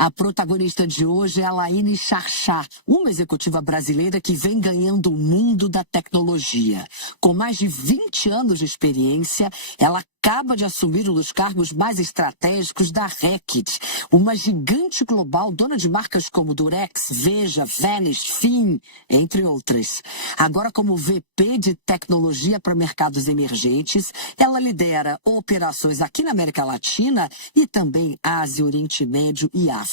A protagonista de hoje é a Laine Charchá, uma executiva brasileira que vem ganhando o mundo da tecnologia. Com mais de 20 anos de experiência, ela acaba de assumir um dos cargos mais estratégicos da Reckitt, uma gigante global dona de marcas como Durex, Veja, Vanish, Fim, entre outras. Agora, como VP de tecnologia para mercados emergentes, ela lidera operações aqui na América Latina e também Ásia, Oriente Médio e África.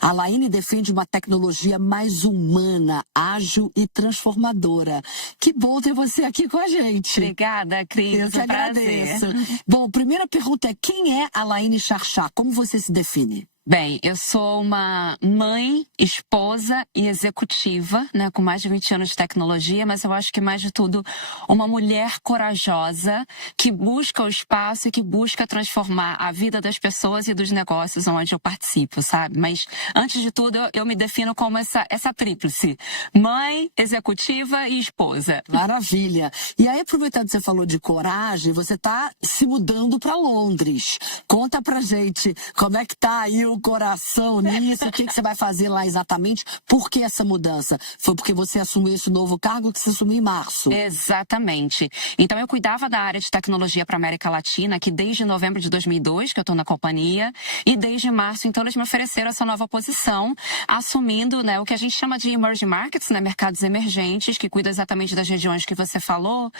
A Laine defende uma tecnologia mais humana, ágil e transformadora. Que bom ter você aqui com a gente. Obrigada, Cris. Eu te agradeço. Bom, primeira pergunta é: quem é a Laine Charchá? Como você se define? Bem, eu sou uma mãe, esposa e executiva, né, com mais de 20 anos de tecnologia, mas eu acho que mais de tudo uma mulher corajosa que busca o espaço e que busca transformar a vida das pessoas e dos negócios onde eu participo, sabe? Mas antes de tudo eu me defino como essa tríplice: mãe, executiva e esposa. Maravilha. E aí, aproveitando que você falou de coragem, você está se mudando para Londres. Conta pra gente como é que tá aí o coração nisso, o que você vai fazer lá exatamente? Por que essa mudança? Foi porque você assumiu esse novo cargo que você assumiu em março? Exatamente. Então eu cuidava da área de tecnologia para a América Latina, que desde novembro de 2002 que eu estou na companhia, e desde março então eles me ofereceram essa nova posição, assumindo, né, o que a gente chama de emerging markets, né, mercados emergentes, que cuida exatamente das regiões que você falou,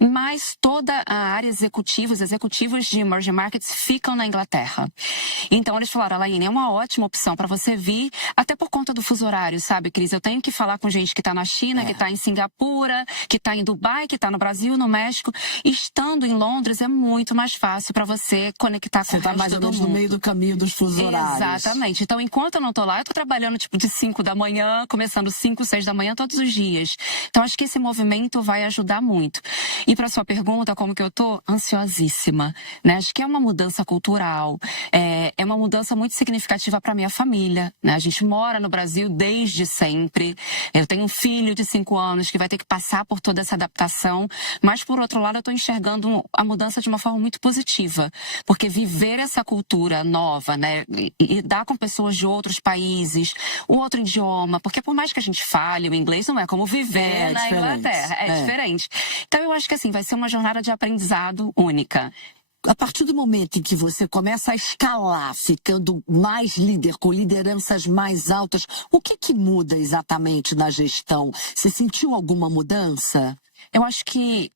mas toda a área executiva, os executivos de emerging markets ficam na Inglaterra. Então eles falaram: Laine, é uma ótima opção para você vir, até por conta do fuso horário, sabe, Cris? Eu tenho que falar com gente que está na China, que está em Singapura, que está em Dubai, que está no Brasil, no México. Estando em Londres é muito mais fácil para você conectar com o resto do mundo. Você está mais ou menos no meio do caminho dos fusos horários. Exatamente. Então, enquanto eu não estou lá, eu estou trabalhando tipo de 5 da manhã, começando 5, 6 da manhã todos os dias. Então, acho que esse movimento vai ajudar muito. E para sua pergunta, como que eu estou? Ansiosíssima, né? Acho que é uma mudança cultural, é uma mudança muito significativa para minha família, né? A gente mora no Brasil desde sempre. Eu tenho um filho de 5 anos que vai ter que passar por toda essa adaptação, mas por outro lado eu estou enxergando a mudança de uma forma muito positiva, porque viver essa cultura nova, né, e dar com pessoas de outros países, um outro idioma, porque por mais que a gente fale o inglês, não é como viver na Inglaterra, é diferente. Então eu acho que assim vai ser uma jornada de aprendizado única. A partir do momento em que você começa a escalar, ficando mais líder, com lideranças mais altas, o que muda exatamente na gestão? Você sentiu alguma mudança? Eu acho que,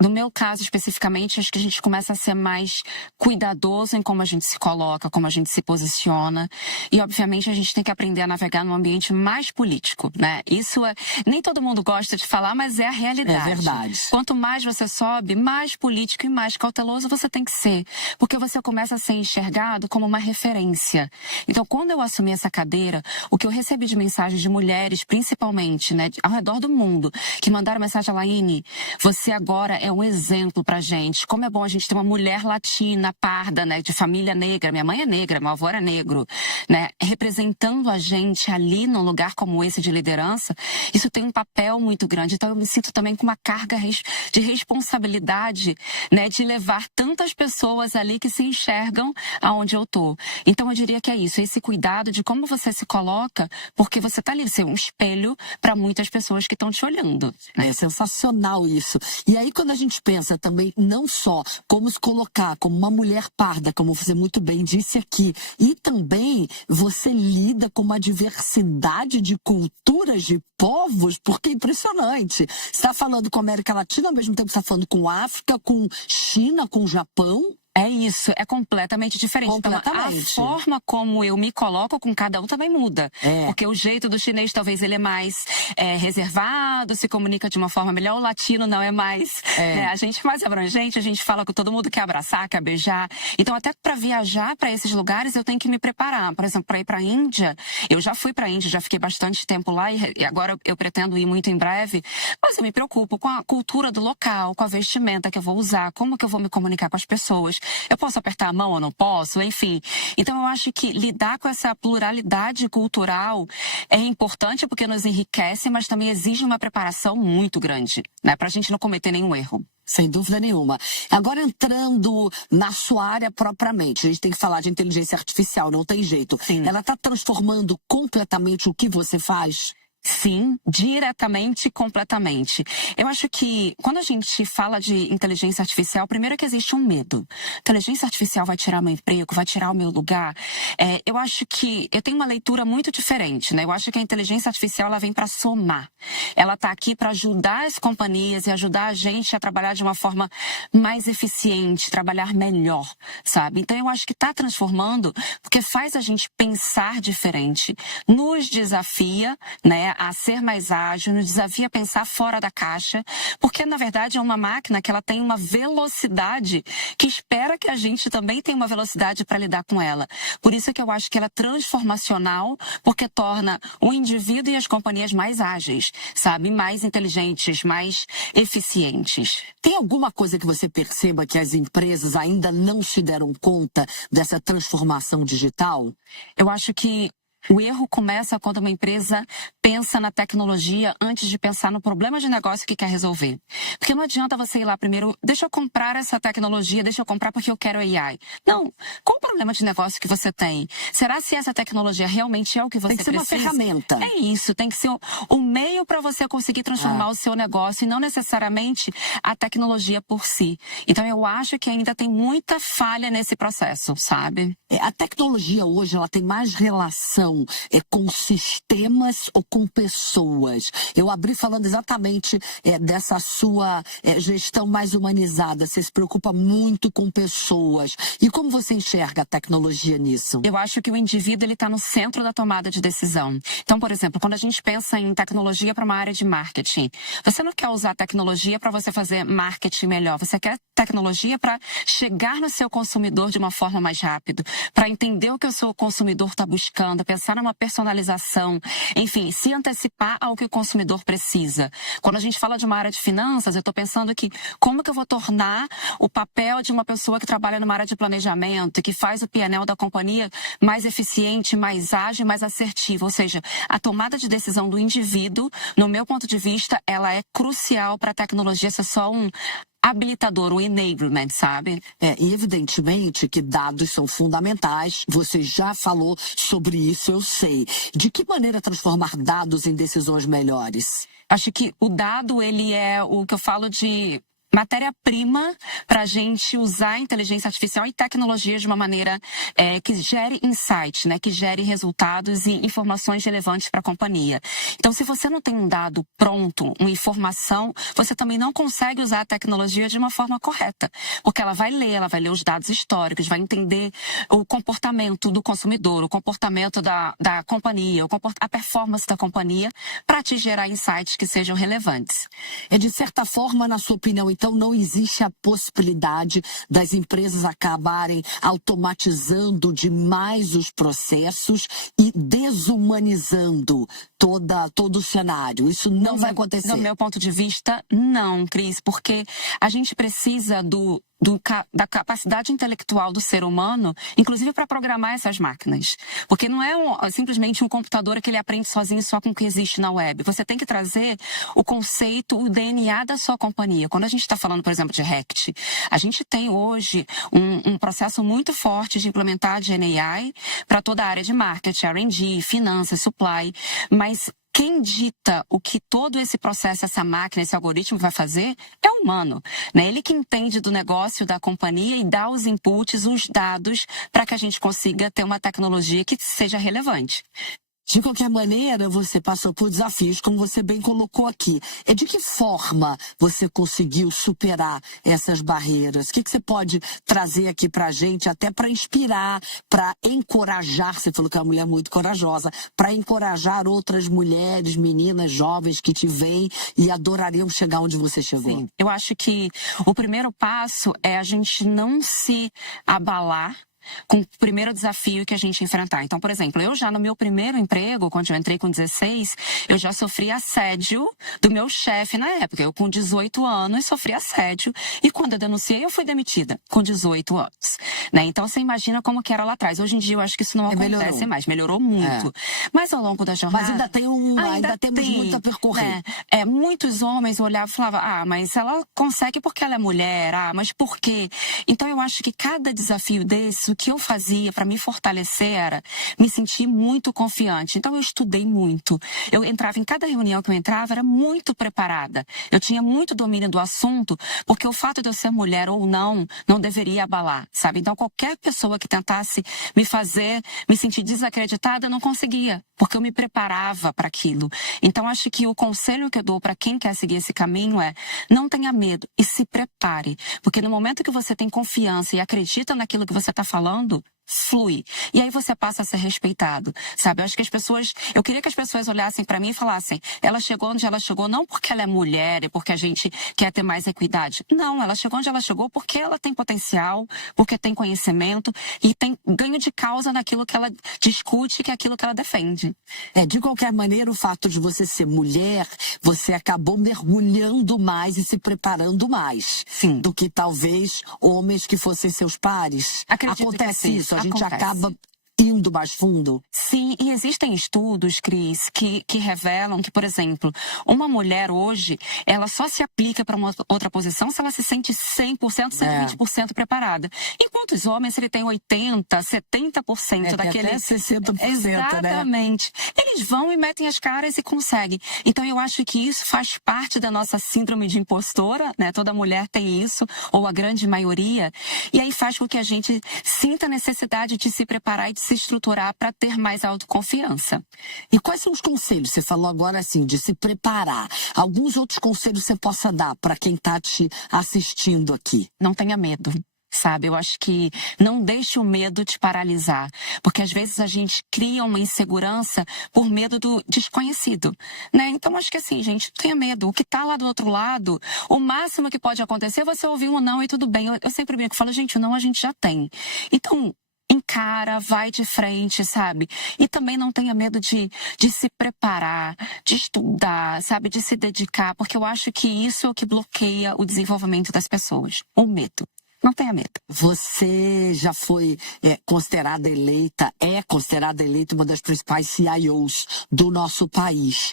no meu caso especificamente, acho que a gente começa a ser mais cuidadoso em como a gente se coloca, como a gente se posiciona. E, obviamente, a gente tem que aprender a navegar num ambiente mais político, né? Isso nem todo mundo gosta de falar, mas é a realidade. É verdade. Quanto mais você sobe, mais político e mais cauteloso você tem que ser. Porque você começa a ser enxergado como uma referência. Então, quando eu assumi essa cadeira, o que eu recebi de mensagens de mulheres, principalmente, né, ao redor do mundo, que mandaram mensagem: Laine, você agora é um exemplo pra gente. Como é bom a gente ter uma mulher latina, parda, né, de família negra. Minha mãe é negra, meu avô era negro, né, representando a gente ali num lugar como esse de liderança. Isso tem um papel muito grande. Então eu me sinto também com uma carga de responsabilidade, né, de levar tantas pessoas ali que se enxergam aonde eu tô. Então eu diria que é isso, esse cuidado de como você se coloca, porque você tá ali, você é um espelho para muitas pessoas que estão te olhando, né? É sensacional isso. E aí, quando a gente pensa também não só como se colocar como uma mulher parda, como você muito bem disse aqui, e também você lida com uma diversidade de culturas, de povos, porque é impressionante. Você está falando com a América Latina, ao mesmo tempo você está falando com a África, com China, com o Japão. É isso, é completamente diferente. Completamente. Então, a forma como eu me coloco com cada um também muda. Porque o jeito do chinês, talvez ele é mais reservado, se comunica de uma forma melhor. O latino não é mais. Né? A gente é mais abrangente, a gente fala com todo mundo, quer abraçar, quer beijar. Então, até para viajar para esses lugares, eu tenho que me preparar. Por exemplo, para ir para a Índia, eu já fui para a Índia, já fiquei bastante tempo lá e agora eu pretendo ir muito em breve. Mas eu me preocupo com a cultura do local, com a vestimenta que eu vou usar, como que eu vou me comunicar com as pessoas. Eu posso apertar a mão ou não posso? Enfim. Então, eu acho que lidar com essa pluralidade cultural é importante porque nos enriquece, mas também exige uma preparação muito grande, né? Pra gente não cometer nenhum erro. Sem dúvida nenhuma. Agora, entrando na sua área propriamente, a gente tem que falar de inteligência artificial, não tem jeito. Sim. Ela está transformando completamente o que você faz? Sim, diretamente e completamente. Eu acho que quando a gente fala de inteligência artificial, primeiro é que existe um medo. Inteligência artificial vai tirar meu emprego, vai tirar o meu lugar. Eu acho que eu tenho uma leitura muito diferente, né? Eu acho que a inteligência artificial ela vem para somar. Ela está aqui para ajudar as companhias e ajudar a gente a trabalhar de uma forma mais eficiente, trabalhar melhor, sabe? Então eu acho que está transformando porque faz a gente pensar diferente, nos desafia, né? A ser mais ágil, nos desafia a pensar fora da caixa, porque na verdade é uma máquina que ela tem uma velocidade que espera que a gente também tenha uma velocidade para lidar com ela. Por isso que eu acho que ela é transformacional, porque torna o indivíduo e as companhias mais ágeis, sabe? Mais inteligentes, mais eficientes. Tem alguma coisa que você perceba que as empresas ainda não se deram conta dessa transformação digital? Eu acho que o erro começa quando uma empresa pensa na tecnologia antes de pensar no problema de negócio que quer resolver. Porque não adianta você ir lá primeiro, deixa eu comprar essa tecnologia, deixa eu comprar porque eu quero AI. Não, qual o problema de negócio que você tem? Será se essa tecnologia realmente é o que você precisa? Tem que ser uma ferramenta. É isso, tem que ser o meio para você conseguir transformar o seu negócio e não necessariamente a tecnologia por si. Então eu acho que ainda tem muita falha nesse processo, sabe? A tecnologia hoje ela tem mais relação com sistemas ou com pessoas. Eu abri falando exatamente dessa sua gestão mais humanizada. Você se preocupa muito com pessoas. E como você enxerga a tecnologia nisso? Eu acho que o indivíduo ele está no centro da tomada de decisão. Então, por exemplo, quando a gente pensa em tecnologia para uma área de marketing, você não quer usar tecnologia para você fazer marketing melhor. Você quer tecnologia para chegar no seu consumidor de uma forma mais rápida, para entender o que o seu consumidor está buscando, pensar numa personalização, enfim, se antecipar ao que o consumidor precisa. Quando a gente fala de uma área de finanças, eu estou pensando aqui, como que eu vou tornar o papel de uma pessoa que trabalha numa área de planejamento e que faz o P&L da companhia mais eficiente, mais ágil, mais assertivo. Ou seja, a tomada de decisão do indivíduo, no meu ponto de vista, ela é crucial para a tecnologia ser só um habilitador, o enablement, sabe? E evidentemente que dados são fundamentais. Você já falou sobre isso, eu sei. De que maneira transformar dados em decisões melhores? Acho que o dado, ele é o que eu falo de matéria-prima para a gente usar a inteligência artificial e tecnologia de uma maneira que gere insight, né? Que gere resultados e informações relevantes para a companhia. Então, se você não tem um dado pronto, uma informação, você também não consegue usar a tecnologia de uma forma correta. Porque ela vai ler os dados históricos, vai entender o comportamento do consumidor, o comportamento da companhia, a performance da companhia, para te gerar insights que sejam relevantes. De certa forma, na sua opinião, então não existe a possibilidade das empresas acabarem automatizando demais os processos e desumanizando todo o cenário. Isso não vai acontecer. Do meu ponto de vista, não, Cris, porque a gente precisa da capacidade intelectual do ser humano, inclusive para programar essas máquinas. Porque não é simplesmente um computador que ele aprende sozinho só com o que existe na web. Você tem que trazer o conceito, o DNA da sua companhia. Quando a gente está falando, por exemplo, de RECT, a gente tem hoje um processo muito forte de implementar a GenAI para toda a área de marketing, R&D, finanças, supply, mas quem dita o que todo esse processo, essa máquina, esse algoritmo vai fazer é o humano, né? Ele que entende do negócio da companhia e dá os inputs, os dados, para que a gente consiga ter uma tecnologia que seja relevante. De qualquer maneira, você passou por desafios, como você bem colocou aqui. De que forma você conseguiu superar essas barreiras? O que você pode trazer aqui pra gente, até para inspirar, para encorajar, você falou que é uma mulher muito corajosa, para encorajar outras mulheres, meninas, jovens que te veem e adorariam chegar onde você chegou? Sim. Eu acho que o primeiro passo é a gente não se abalar com o primeiro desafio que a gente enfrentar. Então, por exemplo, eu já no meu primeiro emprego, quando eu entrei com 16, eu já sofri assédio do meu chefe na época. Eu com 18 anos sofri assédio e quando eu denunciei eu fui demitida com 18 anos. Né? Então, você imagina como que era lá atrás. Hoje em dia eu acho que isso não acontece mais. Melhorou muito. Mas ao longo da jornada... Mas ainda temos muito a percorrer. Muitos homens olhavam e falavam, mas ela consegue porque ela é mulher, mas por quê? Então eu acho que cada desafio desse, o que eu fazia para me fortalecer era me sentir muito confiante. Então eu estudei muito. Eu entrava em cada reunião que eu entrava, era muito preparada. Eu tinha muito domínio do assunto, porque o fato de eu ser mulher ou não deveria abalar, sabe? Então qualquer pessoa que tentasse me fazer me sentir desacreditada, não conseguia, porque eu me preparava para aquilo. Então acho que o conselho que eu dou para quem quer seguir esse caminho é: não tenha medo e se prepare, porque no momento que você tem confiança e acredita naquilo que você está falando, flui. E aí você passa a ser respeitado, sabe? Eu queria que as pessoas olhassem para mim e falassem: ela chegou onde ela chegou não porque ela é mulher e porque a gente quer ter mais equidade. Não, ela chegou onde ela chegou porque ela tem potencial, porque tem conhecimento e tem ganho de causa naquilo que ela discute, que é aquilo que ela defende. De qualquer maneira, o fato de você ser mulher, você acabou mergulhando mais e se preparando mais. Sim. Do que talvez homens que fossem seus pares. Acontece isso. A gente acaba indo mais fundo. Sim, e existem estudos, Cris, que revelam que, por exemplo, uma mulher hoje, ela só se aplica para uma outra posição se ela se sente 100%, 120% preparada. Enquanto os homens, ele tem 80%, 70% daquele... Até 60%, exatamente. Né? Eles vão e metem as caras e conseguem. Então, eu acho que isso faz parte da nossa síndrome de impostora, né? Toda mulher tem isso, ou a grande maioria. E aí faz com que a gente sinta a necessidade de se preparar e de se estruturar para ter mais autoconfiança. E quais são os conselhos? Você falou agora assim, de se preparar. Alguns outros conselhos você possa dar para quem está te assistindo aqui? Não tenha medo. Sabe, eu acho que não deixe o medo te paralisar, porque às vezes a gente cria uma insegurança por medo do desconhecido, né? Então acho que assim, gente, não tenha medo. O que tá lá do outro lado, o máximo que pode acontecer é você ouvir um não e tudo bem. Eu sempre brinco, falo, gente, o não a gente já tem. Então, encara, vai de frente, sabe? E também não tenha medo de se preparar, de estudar, sabe? De se dedicar, porque eu acho que isso é o que bloqueia o desenvolvimento das pessoas. O medo. Não tenha medo. Você já foi considerada eleita uma das principais CIOs do nosso país.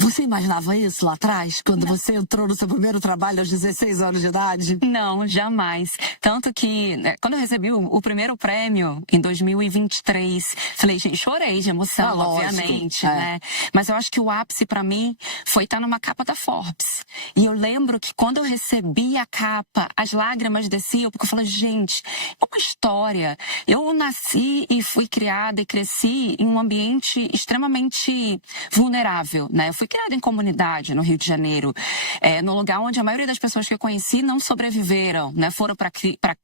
Você imaginava isso lá atrás, quando você entrou no seu primeiro trabalho aos 16 anos de idade? Não, jamais. Tanto que, quando eu recebi o primeiro prêmio, em 2023, falei, gente, chorei de emoção, obviamente, né? Mas eu acho que o ápice pra mim foi estar numa capa da Forbes. E eu lembro que quando eu recebi a capa, as lágrimas desciam, porque eu falei, gente, é uma história. Eu nasci e fui criada e cresci em um ambiente extremamente vulnerável, né? Eu fui criada em comunidade no Rio de Janeiro, no lugar onde a maioria das pessoas que eu conheci não sobreviveram, né? Foram para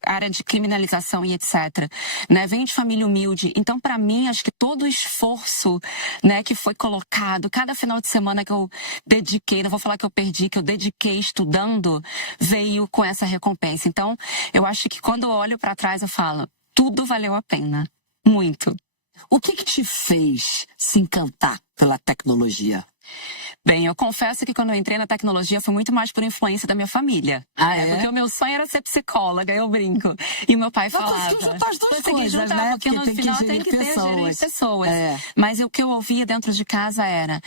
a área de criminalização e etc. Né? Venho de família humilde, então para mim acho que todo o esforço, né, que foi colocado, cada final de semana que eu dediquei, não vou falar que eu perdi, que eu dediquei estudando, veio com essa recompensa. Então eu acho que quando eu olho para trás eu falo, tudo valeu a pena, muito. O que te fez se encantar pela tecnologia? Bem, eu confesso que quando eu entrei na tecnologia foi muito mais por influência da minha família. Porque o meu sonho era ser psicóloga, eu brinco. E o meu pai falava... Não conseguiu juntar as duas coisas, né? Porque no final tem que ter gerir pessoas. Mas o que eu ouvia dentro de casa era,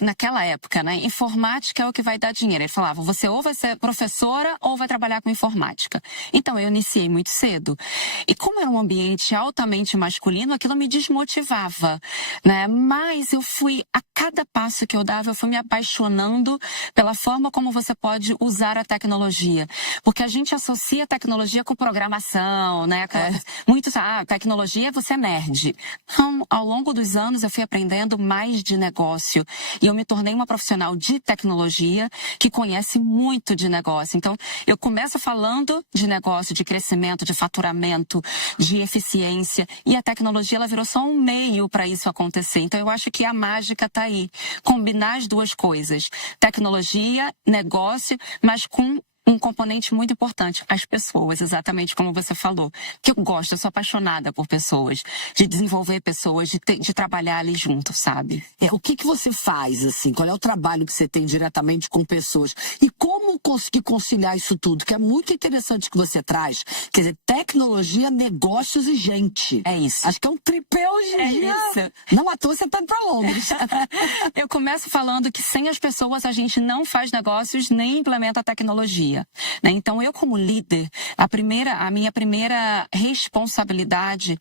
naquela época, né? Informática é o que vai dar dinheiro. Ele falava, você ou vai ser professora ou vai trabalhar com informática. Então eu iniciei muito cedo. E como era um ambiente altamente masculino, aquilo me desmotivava, né? Mas eu fui, a cada passo que eu dava, eu fui me apaixonando pela forma como você pode usar a tecnologia. Porque a gente associa a tecnologia com programação, né? Muitos, tecnologia, você é nerd. Então, ao longo dos anos, eu fui aprendendo mais de negócio. E eu me tornei uma profissional de tecnologia que conhece muito de negócio. Então, eu começo falando de negócio, de crescimento, de faturamento, de eficiência. E a tecnologia, ela virou só um meio para isso acontecer. Então, eu acho que a mágica está aí. Combinar as duas coisas. Tecnologia, negócio, mas com um componente muito importante, as pessoas, exatamente como você falou. Que eu gosto, eu sou apaixonada por pessoas, de desenvolver pessoas, de trabalhar ali junto, sabe? O que você faz, assim? Qual é o trabalho que você tem diretamente com pessoas? E como conseguir conciliar isso tudo? Que é muito interessante que você traz. Quer dizer, tecnologia, negócios e gente. É isso. Acho que é um tripé hoje em dia. Isso. Não à toa você tá indo pra Londres. Eu começo falando que sem as pessoas a gente não faz negócios nem implementa a tecnologia. Né? Então, eu como líder, a minha primeira responsabilidade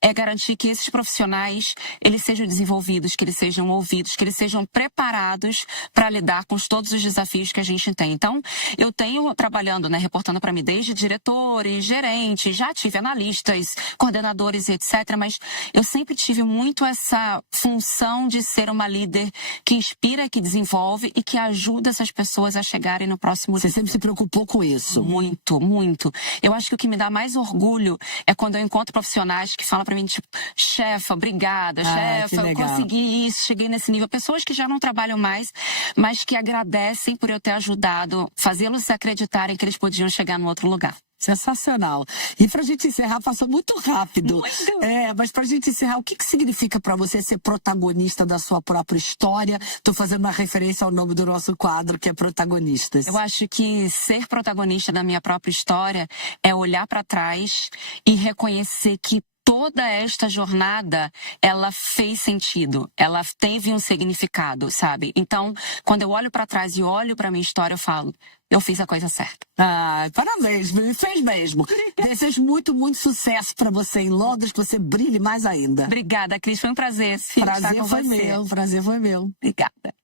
é garantir que esses profissionais, eles sejam desenvolvidos, que eles sejam ouvidos, que eles sejam preparados para lidar com todos os desafios que a gente tem. Então, eu tenho trabalhando, né, reportando para mim desde diretores, gerentes, já tive analistas, coordenadores, etc. Mas eu sempre tive muito essa função de ser uma líder que inspira, que desenvolve e que ajuda essas pessoas a chegarem no próximo Você sempre se preocupou com isso? Muito, muito. Eu acho que o que me dá mais orgulho é quando eu encontro profissionais que falam pra mim, tipo, chefa, obrigada, chefa, eu consegui isso, cheguei nesse nível. Pessoas que já não trabalham mais, mas que agradecem por eu ter ajudado, fazê-los acreditarem que eles podiam chegar num outro lugar. Sensacional. E pra gente encerrar, passou muito rápido. Muito. Mas pra gente encerrar, o que significa pra você ser protagonista da sua própria história? Tô fazendo uma referência ao nome do nosso quadro, que é Protagonistas. Eu acho que ser protagonista da minha própria história é olhar pra trás e reconhecer que toda esta jornada, ela fez sentido, ela teve um significado, sabe? Então, quando eu olho pra trás e olho pra minha história, eu falo, eu fiz a coisa certa. Parabéns, fez mesmo. Desejo muito, muito sucesso pra você em Londres, que você brilhe mais ainda. Obrigada, Cris, foi um prazer estar com você. Prazer foi meu. Obrigada.